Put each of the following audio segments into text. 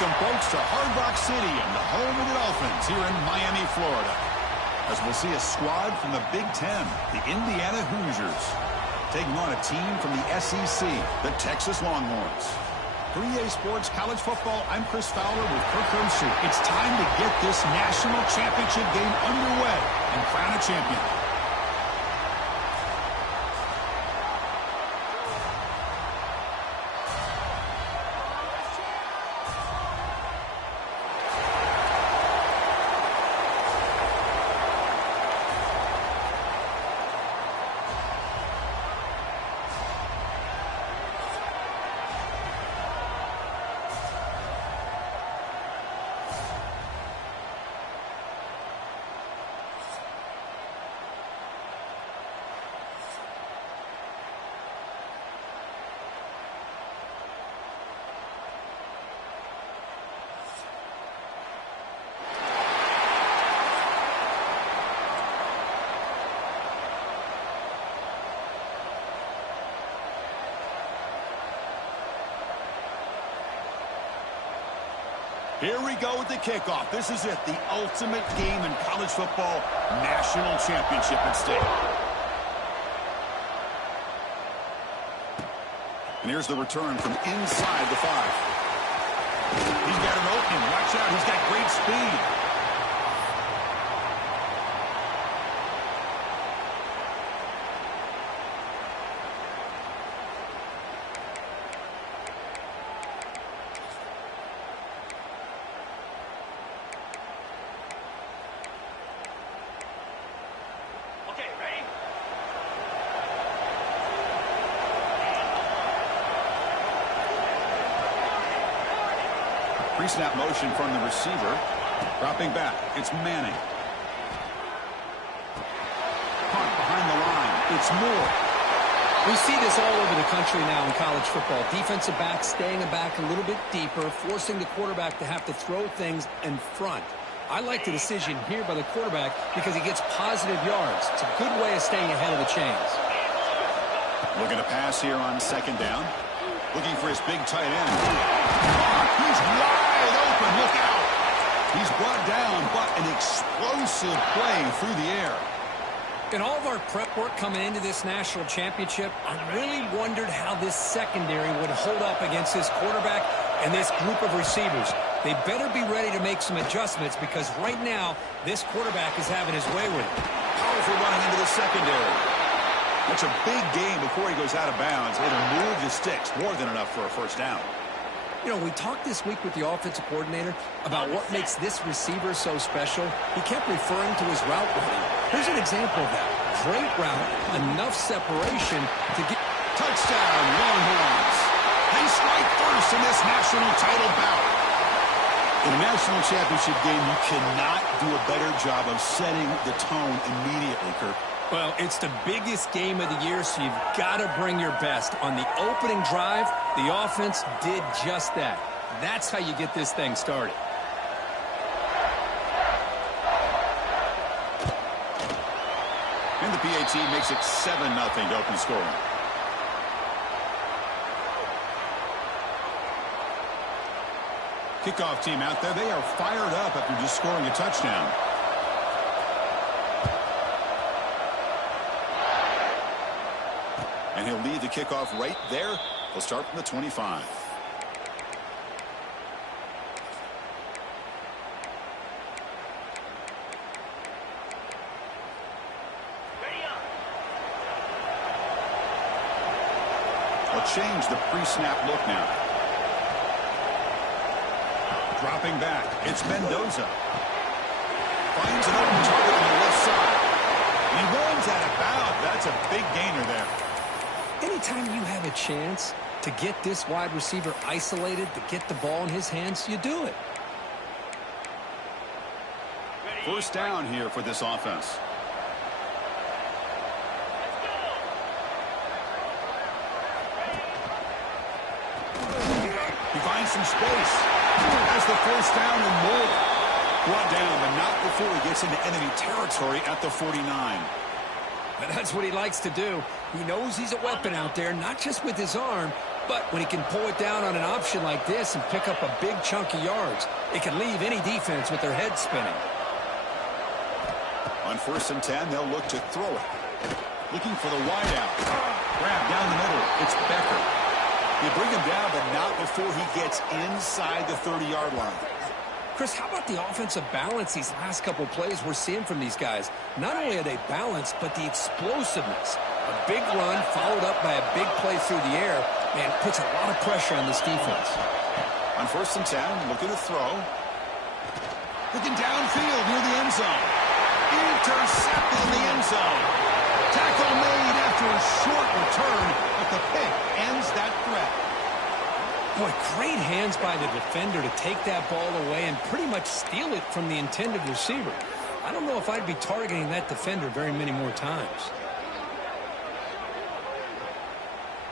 Welcome, folks, to Hard Rock City and the home of the Dolphins here in Miami, Florida. As we'll see a squad from the Big Ten, the Indiana Hoosiers, taking on a team from the SEC, the Texas Longhorns. For EA Sports College Football, I'm Chris Fowler with Kirk Herbstreit. It's time to get this national championship game underway and crown a champion. Here we go with the kickoff. This is it, the ultimate game in college football, national championship at stake. And here's the return from inside the 5. He's got an opening. Watch out. He's got great speed. Pre-snap motion from the receiver. Dropping back. It's Manning. Punt behind the line. It's Moore. We see this all over the country now in college football. Defensive backs staying back a little bit deeper, forcing the quarterback to have to throw things in front. I like the decision here by the quarterback because he gets positive yards. It's a good way of staying ahead of the chains. Looking to pass here on second down. Looking for his big tight end. He's wide open. Look out. He's brought down, but an explosive play through the air. In all of our prep work coming into this national championship, I really wondered how this secondary would hold up against this quarterback and this group of receivers. They better be ready to make some adjustments because right now, this quarterback is having his way with it. Powerful running into the secondary. That's a big game before he goes out of bounds. It'll move the sticks more than enough for a first down. You know, we talked this week with the offensive coordinator about what makes this receiver so special. He kept referring to his route running. Here's an example of that. Great route, enough separation to get... Touchdown, Longhorns. They strike first in this national title bout. In a national championship game, you cannot do a better job of setting the tone immediately, Kirk. Well, it's the biggest game of the year, so you've got to bring your best. On the opening drive, the offense did just that. That's how you get this thing started. And the PAT makes it 7-0 to open scoring. Kickoff team out there, they are fired up after just scoring a touchdown. And he'll lead the kickoff right there. He'll start from the 25. They'll change the pre-snap look now. Dropping back. It's Mendoza. Finds an open target on the left side. He runs out of bounds. That's a big gainer there. Anytime you have a chance to get this wide receiver isolated, to get the ball in his hands, you do it. First down here for this offense. He finds some space. Has the first down and more. Brought down, but not before he gets into enemy territory at the 49. But that's what he likes to do. He knows he's a weapon out there, not just with his arm, But when he can pull it down on an option like this and pick up a big chunk of yards, it can leave any defense with their head spinning. On 1st and 10, they'll look to throw it. Looking for the wide out. Grab down the middle. It's Becker. You bring him down, but not before he gets inside the 30-yard line. Chris, how about the offensive balance these last couple plays we're seeing from these guys? Not only are they balanced, but the explosiveness. A big run followed up by a big play through the air, man, puts a lot of pressure on this defense. On 1st and 10, looking to throw. Looking downfield near the end zone. Intercepted in the end zone. Tackle made after a short return, but the pick ends that threat. Boy, great hands by the defender to take that ball away and pretty much steal it from the intended receiver. I don't know if I'd be targeting that defender very many more times.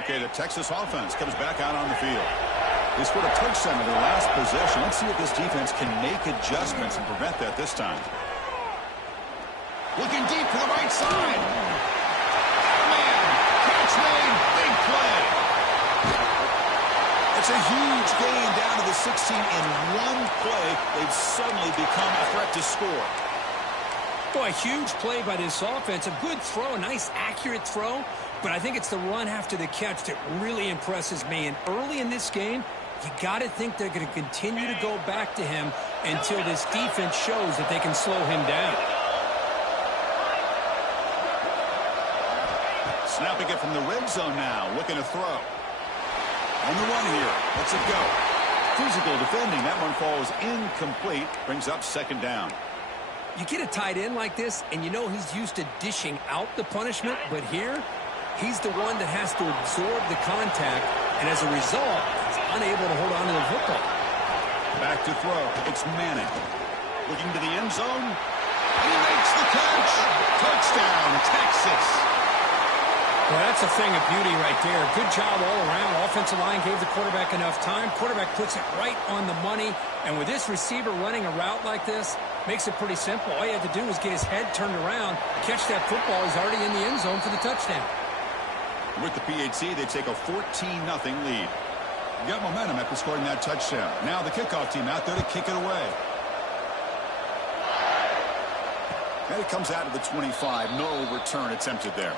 Okay, the Texas offense comes back out on the field. They scored a touchdown in their last possession. Let's see if this defense can make adjustments and prevent that this time. Looking deep to the right side. Oh, man. Catch made. Big play. It's a huge gain down to the 16 in one play. They've suddenly become a threat to score. Boy, huge play by this offense. A good throw, a nice accurate throw. But I think it's the run after the catch that really impresses me. And early in this game, you got to think they're going to continue to go back to him until this defense shows that they can slow him down. Snapping it from the red zone now, looking to throw. On the run here, lets it go. Physical defending, that one falls incomplete, brings up 2nd down. You get a tight end like this, and you know he's used to dishing out the punishment, but here, he's the one that has to absorb the contact, and as a result, he's unable to hold on to the football. Back to throw. It's Manning. Looking to the end zone. He makes the catch. Touchdown, Texas. Well, that's a thing of beauty right there. Good job all around. Offensive line gave the quarterback enough time. Quarterback puts it right on the money. And with this receiver running a route like this, makes it pretty simple. All you have to do is get his head turned around, catch that football. He's already in the end zone for the touchdown. With the PAT, they take a 14-0 lead. Got momentum after scoring that touchdown. Now the kickoff team out there to kick it away. And it comes out of the 25. No return attempted there.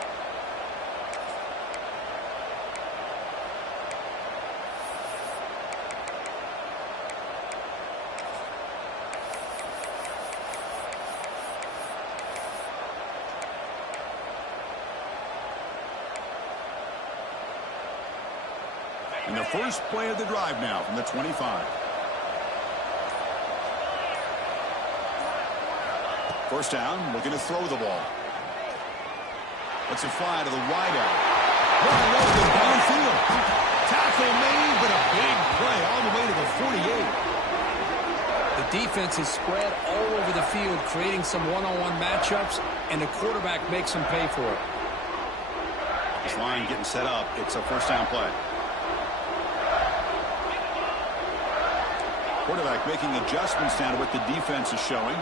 And the first play of the drive now from the 25. First down, looking to throw the ball. Lets it fly to the wide out. Downfield. Tackle made, but a big play all the way to the 48. The defense is spread all over the field, creating some one-on-one matchups, and the quarterback makes them pay for it. This line getting set up. It's a first down play. Quarterback making adjustments down to what the defense is showing.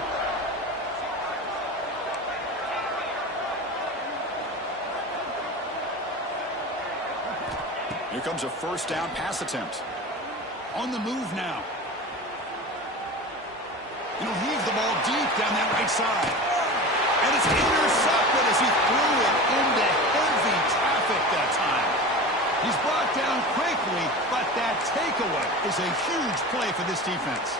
Here comes a first down pass attempt. On the move now. He'll heave the ball deep down that right side. And it's intercepted as he threw it into heavy traffic that time. He's brought down quickly, but that takeaway is a huge play for this defense.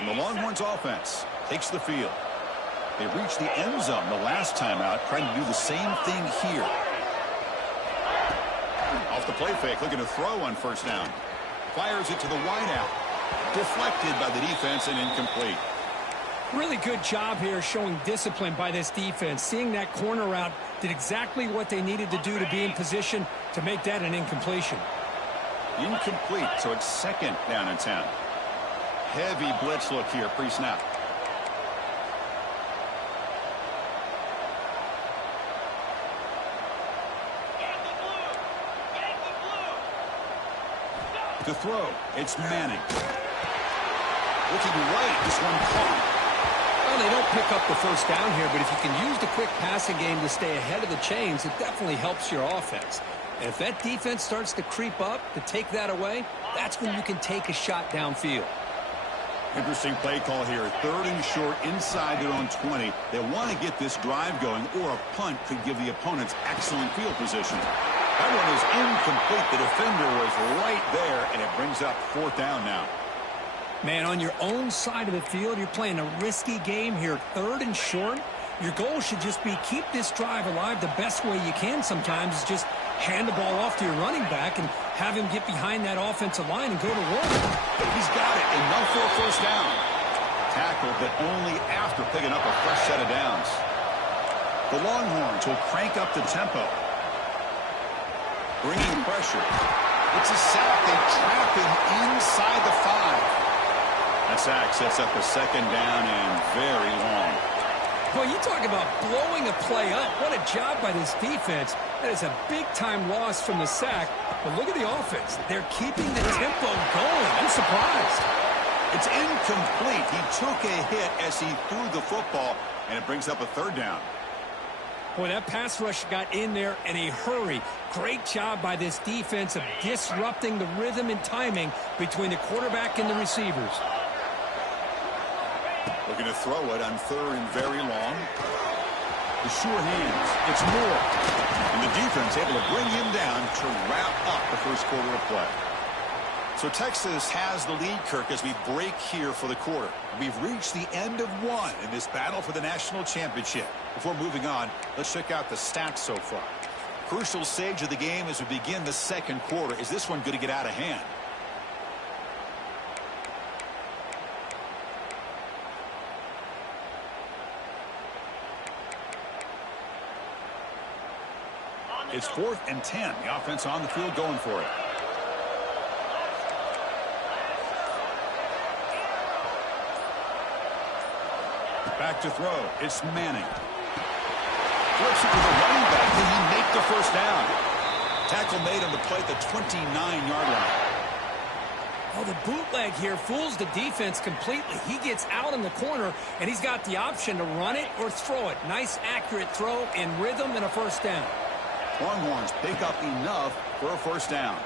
And the Longhorns offense takes the field. They reached the end zone the last time out, trying to do the same thing here. Off the play fake, looking to throw on first down. Fires it to the wideout. Deflected by the defense and incomplete. Really good job here showing discipline by this defense. Seeing that corner route, did exactly what they needed to do to be in position to make that an incompletion. Incomplete, so it's 2nd down and 10. Heavy blitz look here, pre-snap. To throw, it's Manning. Looking right, this one caught. Well, they don't pick up the first down here, but if you can use the quick passing game to stay ahead of the chains, it definitely helps your offense. And if that defense starts to creep up to take that away, that's when you can take a shot downfield. Interesting play call here. 3rd and short inside their own 20. They want to get this drive going, or a punt could give the opponents excellent field position. That one is incomplete. The defender was right there, and it brings up 4th down now. Man, on your own side of the field, you're playing a risky game here. 3rd and short. Your goal should just be keep this drive alive the best way you can sometimes is just hand the ball off to your running back and have him get behind that offensive line and go to work. He's got it. Enough for a first down. Tackled, but only after picking up a fresh set of downs. The Longhorns will crank up the tempo. Bringing pressure. It's a sack. They trap him inside the 5. That sack sets up a 2nd down and very long. Boy, you talk about blowing a play up. What a job by this defense. That is a big-time loss from the sack. But look at the offense. They're keeping the tempo going. I'm surprised. It's incomplete. He took a hit as he threw the football, and it brings up a 3rd down. Boy, that pass rush got in there in a hurry. Great job by this defense of disrupting the rhythm and timing between the quarterback and the receivers. Looking to throw it on 3rd and very long. The sure hands. It's Moore. And the defense able to bring him down to wrap up the first quarter of play. So Texas has the lead, Kirk, as we break here for the quarter. We've reached the end of 1 in this battle for the national championship. Before moving on, let's check out the stats so far. Crucial stage of the game as we begin the second quarter. Is this one going to get out of hand? It's 4th and 10. The offense on the field going for it. Back to throw. It's Manning. Flips it to the running back. Did he make the first down? Tackle made on the play at the 29-yard line. Oh, the bootleg here fools the defense completely. He gets out in the corner, and he's got the option to run it or throw it. Nice, accurate throw in rhythm and a first down. Longhorns pick up enough for a first down.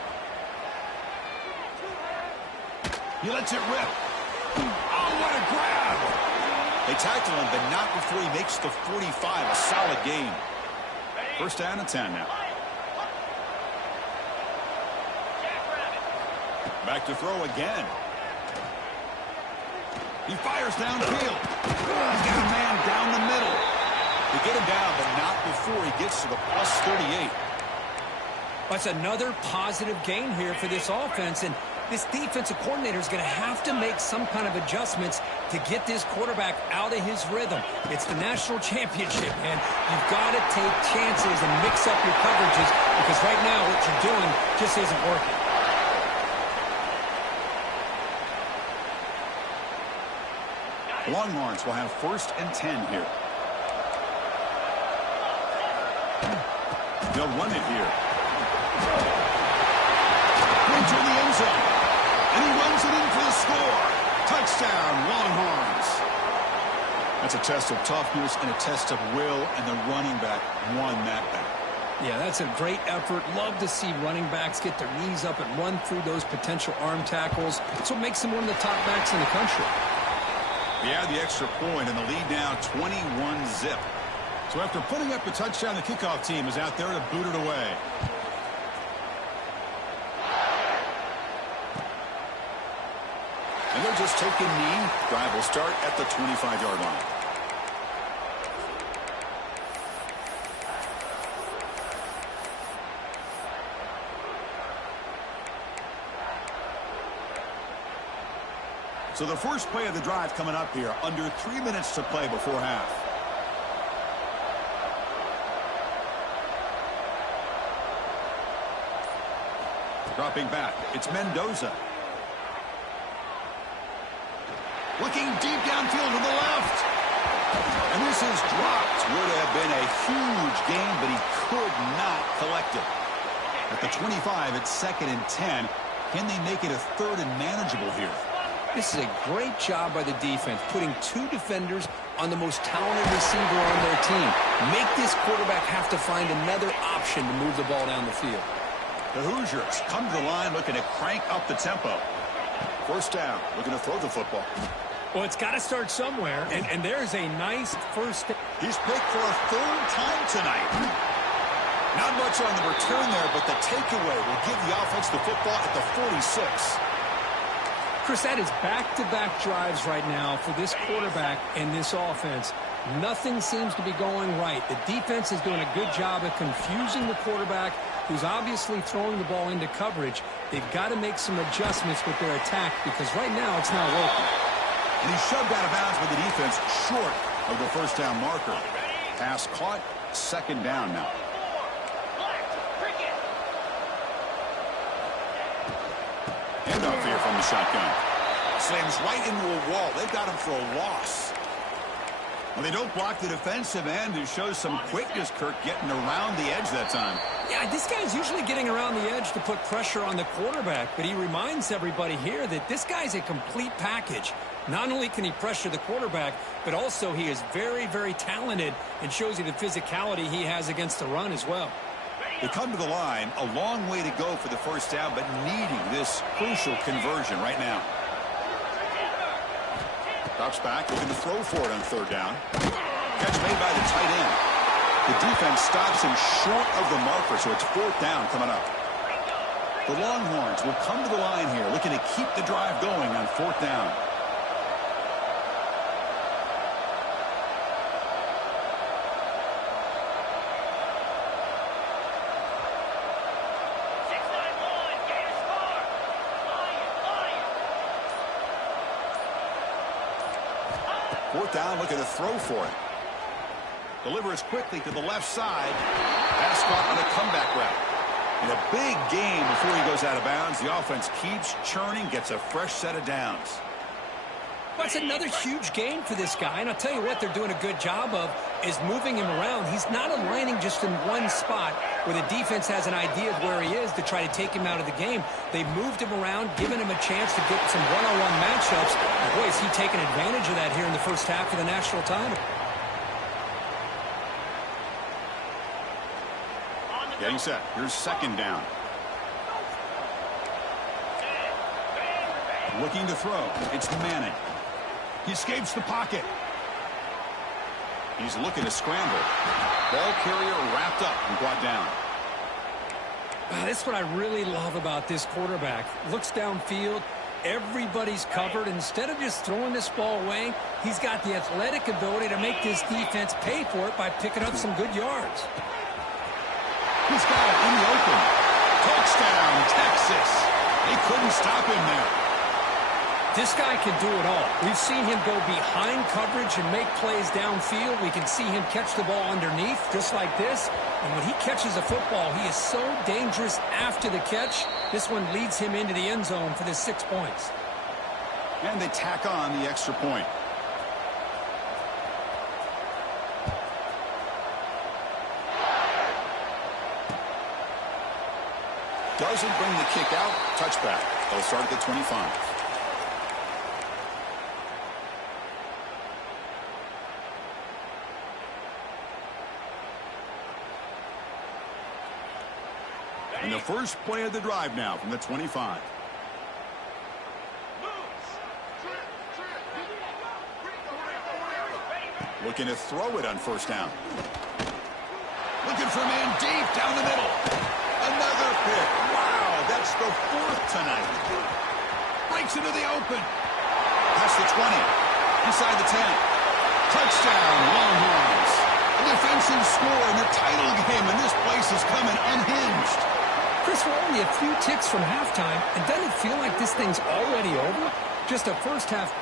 He lets it rip. Oh, what a grab! They tackle him, but not before he makes the 45. A solid gain. First down and 10 now. Back to throw again. He fires downfield. He's got a man down the middle. They get him down, but not before he gets to the plus 38. That's another positive gain here for this offense, and this defensive coordinator is going to have to make some kind of adjustments to get this quarterback out of his rhythm. It's the national championship, man. You've got to take chances and mix up your coverages because right now what you're doing just isn't working. Longhorns will have 1st and 10 here. They'll run it here. Into the end zone. And he runs it in for the score. Touchdown, Longhorns. That's a test of toughness and a test of will, and the running back won that battle. Yeah, that's a great effort. Love to see running backs get their knees up and run through those potential arm tackles. That's what makes them one of the top backs in the country. They add the extra point, and the lead now 21-zip. So after putting up the touchdown, the kickoff team is out there to boot it away. And they're just taking knee. Drive will start at the 25-yard line. So the first play of the drive coming up here. Under 3 minutes to play before half. Dropping back. It's Mendoza. Looking deep downfield to the left. And this is dropped. Would have been a huge gain, but he could not collect it. At the 25, it's 2nd and 10. Can they make it a 3rd and manageable here? This is a great job by the defense, putting 2 defenders on the most talented receiver on their team. Make this quarterback have to find another option to move the ball down the field. The Hoosiers come to the line looking to crank up the tempo. First down, looking to throw the football. Well, it's got to start somewhere, and there's a nice first. He's picked for a third time tonight. Not much on the return there, but the takeaway will give the offense the football at the 46. Chris, that is back-to-back drives right now for this quarterback and this offense. Nothing seems to be going right. The defense is doing a good job of confusing the quarterback, who's obviously throwing the ball into coverage. They've got to make some adjustments with their attack because right now it's not working. And he's shoved out of bounds with the defense short of the first down marker. Pass caught, second down now. Handoff here from the shotgun. Slams right into a wall. They've got him for a loss. Well, they don't block the defensive end, who shows some quickness, Kirk, getting around the edge that time. Yeah, this guy's usually getting around the edge to put pressure on the quarterback, but he reminds everybody here that this guy's a complete package. Not only can he pressure the quarterback, but also he is very, very talented and shows you the physicality he has against the run as well. They come to the line, a long way to go for the first down, but needing this crucial conversion right now. Drops back, looking to throw for it on third down. Catch made by the tight end. The defense stops him short of the marker, so it's fourth down coming up. The Longhorns will come to the line here, looking to keep the drive going on fourth down. Fourth down, looking to throw for it. Delivers quickly to the left side. Pass caught on a comeback route. In a big game before he goes out of bounds, the offense keeps churning, gets a fresh set of downs. Well, it's another huge game for this guy, and I'll tell you what they're doing a good job of is moving him around. He's not aligning just in one spot where the defense has an idea of where he is to try to take him out of the game. They've moved him around, given him a chance to get some one-on-one matchups. And boy, is he taking advantage of that here in the first half of the national title. Getting set. Here's second down. Looking to throw. It's Manning. He escapes the pocket. He's looking to scramble. Ball carrier wrapped up and brought down. That's what I really love about this quarterback. Looks downfield. Everybody's covered. Instead of just throwing this ball away, he's got the athletic ability to make this defense pay for it by picking up some good yards. He's got it in the open. Touchdown, Texas. They couldn't stop him there. This guy can do it all. We've seen him go behind coverage and make plays downfield. We can see him catch the ball underneath just like this. And when he catches a football, he is so dangerous after the catch. This one leads him into the end zone for the 6 points. And they tack on the extra point. Doesn't bring the kick out. Touchback. They'll start at the 25. And the first play of the drive now from the 25. Looking to throw it on first down. Looking for a man deep down the middle. Another pick. Wow, that's the fourth tonight. Breaks into the open. Past the 20. Inside the 10. Touchdown, Longhorns. A defensive score in the title game, and this place is coming unhinged. Chris, we're only a few ticks from halftime, and doesn't it feel like this thing's already over? Just a first half.